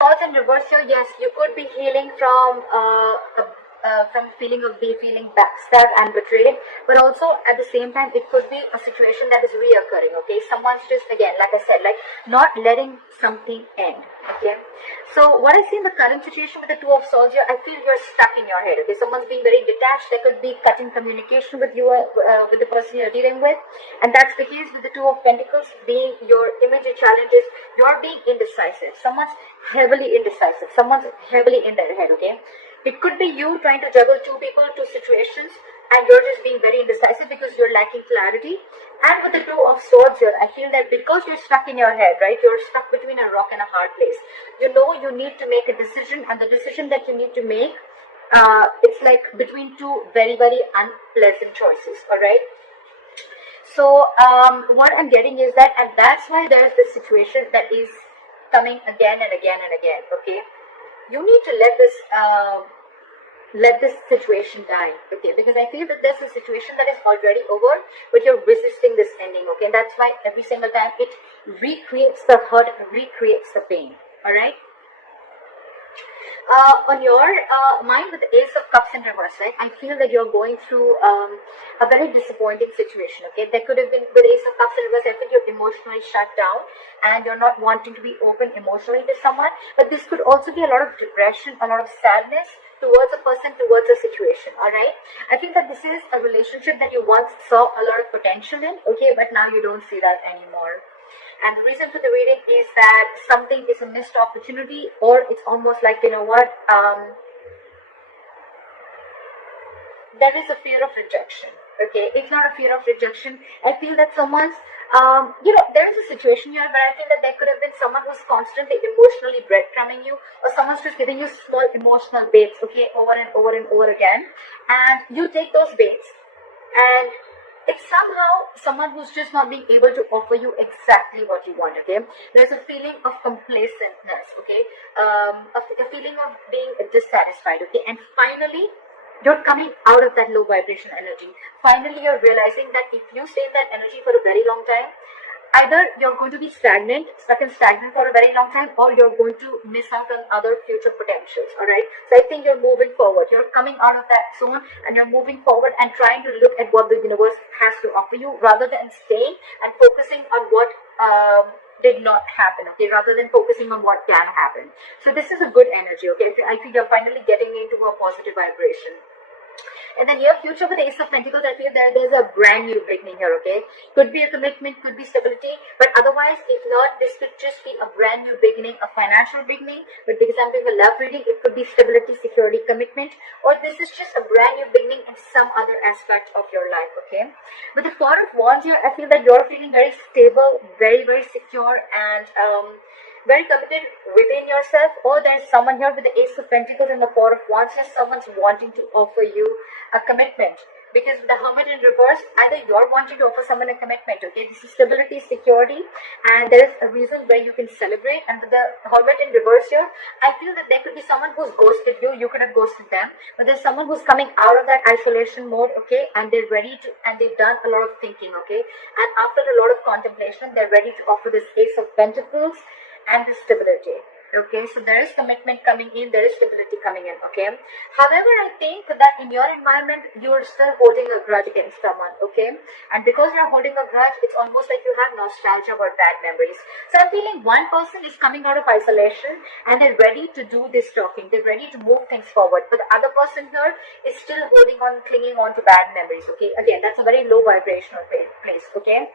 Thoughts in reverse here, yes, you could be healing from feeling of feeling backstabbed and betrayed, but also at the same time it could be a situation that is reoccurring. Okay, someone's just, again, like I said, like not letting something end. Okay, so what I see in the current situation with the Two of Swords here, I feel you're stuck in your head. Okay, someone's being very detached. There could be cutting communication with you, with the person you're dealing with, and that's because with the Two of Pentacles being your immediate challenges, you're being indecisive. Someone's heavily indecisive. Someone's heavily in their head. Okay, it could be you trying to juggle two people, two situations, and you're just being very indecisive because you're lacking clarity. And with the Two of Swords here, I feel that because you're stuck in your head, right? You're stuck between a rock and a hard place. You know you need to make a decision, and the decision that you need to make, it's like between two very, very unpleasant choices, all right? So what I'm getting is that, and that's why there's this situation that is coming again and again and again, okay? You need to let this situation die, okay? Because I feel that there's a situation that is already over, but you're resisting this ending, okay? And that's why every single time it recreates the hurt, recreates the pain, all right? On your mind with the Ace of Cups in reverse, right? I feel that you're going through a very disappointing situation, okay? There could have been, with Ace of Cups in reverse, I feel you're emotionally shut down and you're not wanting to be open emotionally to someone. But this could also be a lot of depression, a lot of sadness towards a person, towards a situation, all right? I think that this is a relationship that you once saw a lot of potential in, okay? But now you don't see that anymore. And the reason for the reading is that something is a missed opportunity, or it's almost like, you know what, there is a fear of rejection, okay? It's not a fear of rejection. I feel that someone's, there is a situation here where I feel that there could have been someone who's constantly emotionally breadcrumbing you, or someone's just giving you small emotional baits, okay, over and over and over again. And you take those baits, and it's somehow someone who's just not being able to offer you exactly what you want, okay? There's a feeling of complacentness, okay? A feeling of being dissatisfied, okay? And finally, you're coming out of that low vibration energy. Finally, you're realizing that if you stay in that energy for a very long time, either you're going to be stuck in stagnant for a very long time, or you're going to miss out on other future potentials, all right? So I think you're moving forward. You're coming out of that zone and you're moving forward and trying to look at what the universe has to offer you, rather than staying and focusing on what did not happen, okay, rather than focusing on what can happen. So this is a good energy, okay? I think you're finally getting into a positive vibration. In the near future with the Ace of Pentacles, I feel there's a brand new beginning here, okay? Could be a commitment, could be stability, but otherwise, if not, this could just be a brand new beginning, a financial beginning. But because I'm doing a love reading, it could be stability, security, commitment, or this is just a brand new beginning in some other aspect of your life, okay? With the Four of Wands here, I feel that you're feeling very stable, very, very secure, and very committed within yourself. Or there's someone here with the Ace of Pentacles and the Four of Wands here, someone's wanting to offer you a commitment. Because with the Hermit in reverse, either you're wanting to offer someone a commitment, okay? This is stability, security, and there's a reason where you can celebrate. And with the Hermit in reverse here, I feel that there could be someone who's ghosted you, you could have ghosted them, but there's someone who's coming out of that isolation mode, okay? And they're ready to, and they've done a lot of thinking, okay? And after a lot of contemplation, they're ready to offer this Ace of Pentacles and the stability, okay? So there is commitment coming in, there is stability coming in, okay? However, I think that in your environment, you're still holding a grudge against someone, okay? And because you're holding a grudge, it's almost like you have nostalgia or bad memories. So I'm feeling one person is coming out of isolation and they're ready to do this talking, they're ready to move things forward, but the other person here is still holding on, clinging on to bad memories, okay? Again, that's a very low vibrational place, okay?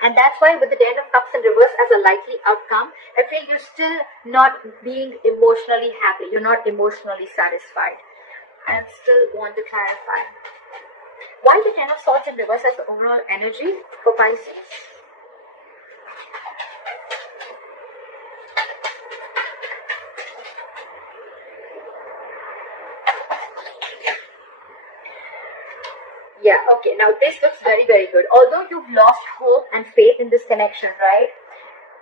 And that's why with the Ten of Cups in reverse as a likely outcome, I feel you're still not being emotionally happy. You're not emotionally satisfied. I still want to clarify. Why the Ten of Swords in reverse as the overall energy for Pisces? Yeah, okay, now this looks very, very good. Although you've lost hope and faith in this connection, right?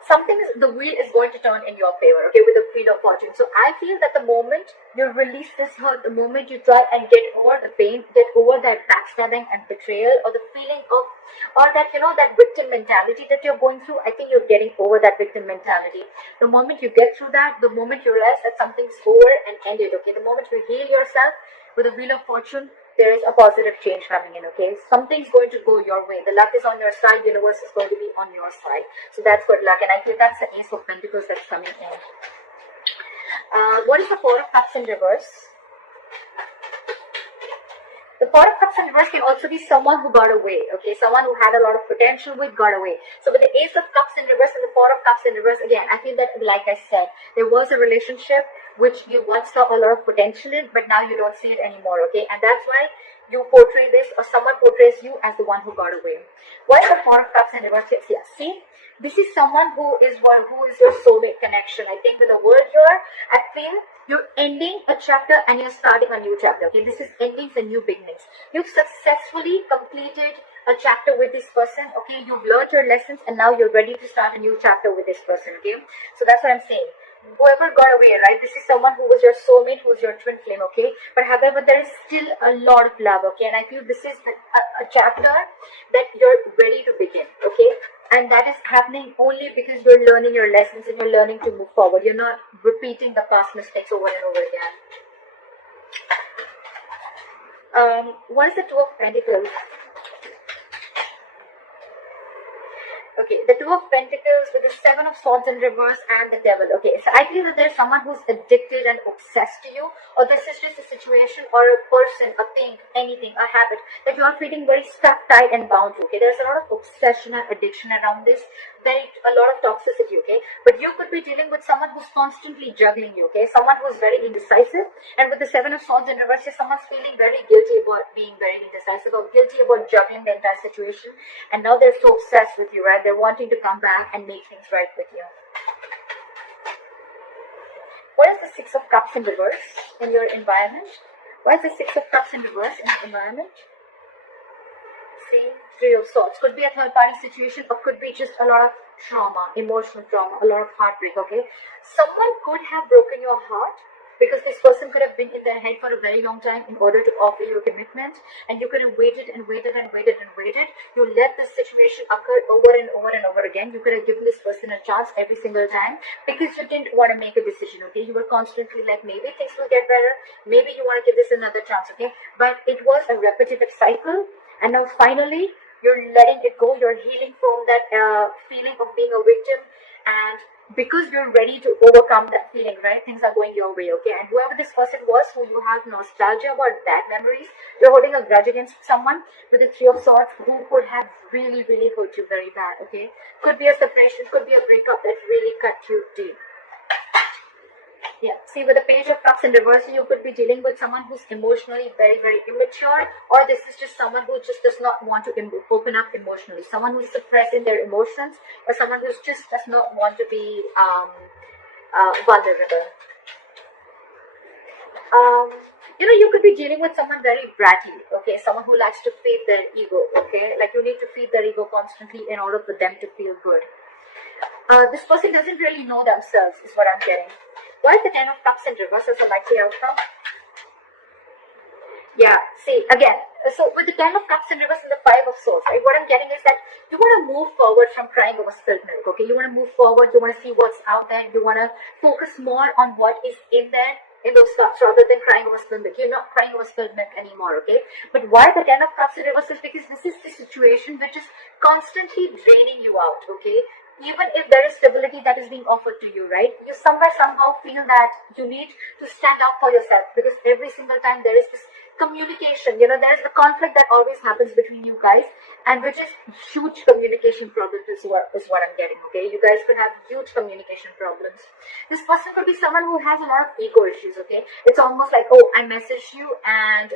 the wheel is going to turn in your favor, okay, with the Wheel of Fortune. So I feel that the moment you release this hurt, the moment you try and get over the pain, get over that backstabbing and betrayal, or the feeling of, or that, that victim mentality that you're going through, I think you're getting over that victim mentality. The moment you get through that, the moment you realize that something's over and ended, okay, the moment you heal yourself with the Wheel of Fortune, there is a positive change coming in, okay? Something's going to go your way. The luck is on your side. The universe is going to be on your side. So that's good luck. And I feel that's the Ace of Pentacles that's coming in. What is the Four of Cups in reverse? The Four of Cups in reverse can also be someone who got away, okay? Someone who had a lot of potential with got away. So with the Ace of Cups in reverse and the Four of Cups in reverse, again, I feel that, like I said, there was a relationship which you once saw a lot of potential in, but now you don't see it anymore, okay? And that's why you portray this, or someone portrays you as the one who got away. What is the Four of Cups in reverse? Yeah, see? This is someone who is your soulmate connection. I think with the word here, I feel you're ending a chapter and you're starting a new chapter, okay? This is endings and new beginnings. You've successfully completed a chapter with this person, okay? You've learned your lessons and now you're ready to start a new chapter with this person, okay? So that's what I'm saying. Whoever got away, right? This is someone who was your soulmate, who was your twin flame, okay? But however, there is still a lot of love, okay? And I feel this is a chapter that you're ready to begin, okay? And that is happening only because you're learning your lessons and you're learning to move forward. You're not repeating the past mistakes over and over again. What is the Two of Pentacles? Okay, the Two of Pentacles with the Seven of Swords in reverse and the Devil. Okay, so I feel that there's someone who's addicted and obsessed to you, or this is just a situation or a person, a thing, anything, a habit that you're feeling very stuck, tied, and bound to. Okay, there's a lot of obsession and addiction around this, a lot of toxicity. Okay, but you could be dealing with someone who's constantly juggling you. Okay, someone who's very indecisive, and with the Seven of Swords in reverse, someone's feeling very guilty about being very indecisive or guilty about juggling the entire situation, and now they're so obsessed with you, right? They're wanting to come back and make things right with you. What is the Six of Cups in reverse in your environment? What is the Six of Cups in reverse in the environment? See, Three of Swords. Could be a third party situation, or could be just a lot of trauma, emotional trauma, a lot of heartbreak, okay? Someone could have broken your heart because this person could have been in their head for a very long time in order to offer you a commitment, and you could have waited and waited and waited and waited. You let this situation occur over and over and over again. You could have given this person a chance every single time because you didn't want to make a decision, okay? You were constantly like, maybe things will get better, maybe you want to give this another chance, okay? But it was a repetitive cycle, and now finally you're letting it go. You're healing from that feeling of being a victim, and because you're ready to overcome that feeling, right? Things are going your way, okay? And whoever this person was, who you have nostalgia about bad memories, you're holding a grudge against someone with the Three of Swords who could have really, really hurt you very bad, okay? Could be a separation, could be a breakup that really cut you deep. Yeah, see, with the Page of Cups in reverse, you could be dealing with someone who's emotionally very, very immature, or this is just someone who just does not want to open up emotionally, someone who's suppressing their emotions, or someone who just does not want to be vulnerable. You could be dealing with someone very bratty, okay? Someone who likes to feed their ego, okay? Like you need to feed their ego constantly in order for them to feel good. This person doesn't really know themselves, is what I'm getting. Why is the Ten of Cups in reverse as a likely outcome? Yeah, see, again, so with the Ten of Cups in reverse and the Five of Swords, right, what I'm getting is that you want to move forward from crying over spilled milk, okay? You want to move forward, you want to see what's out there, you want to focus more on what is in there, in those cups, rather than crying over spilled milk. You're not crying over spilled milk anymore, okay? But why the Ten of Cups in reverse is because this is the situation which is constantly draining you out, okay? Even if there is stability that is being offered to you, right? You somehow feel that you need to stand up for yourself, because every single time there is this communication, there is the conflict that always happens between you guys, and which is huge communication problems is what I'm getting, okay? You guys could have huge communication problems. This person could be someone who has a lot of ego issues, okay? It's almost like, oh, I messaged you and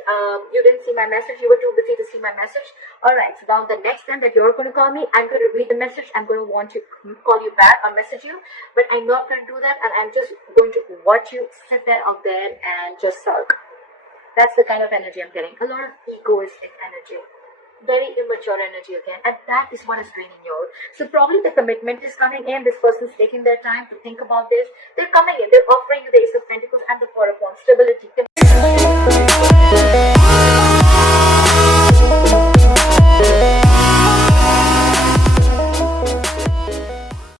you didn't see my message, you were too busy to see my message. Alright, so now the next time that you're going to call me, I'm going to read the message, I'm going to want to call you back or message you, but I'm not going to do that, and I'm just going to watch you sit there out there and just sulk. That's the kind of energy I'm getting. A lot of egoistic energy. very immature energy again, and that is what is draining you out. So probably the commitment is coming in. This person's taking their time to think about this. They're coming in. They're offering you the Ace of Pentacles and the Four of Wands. Stability.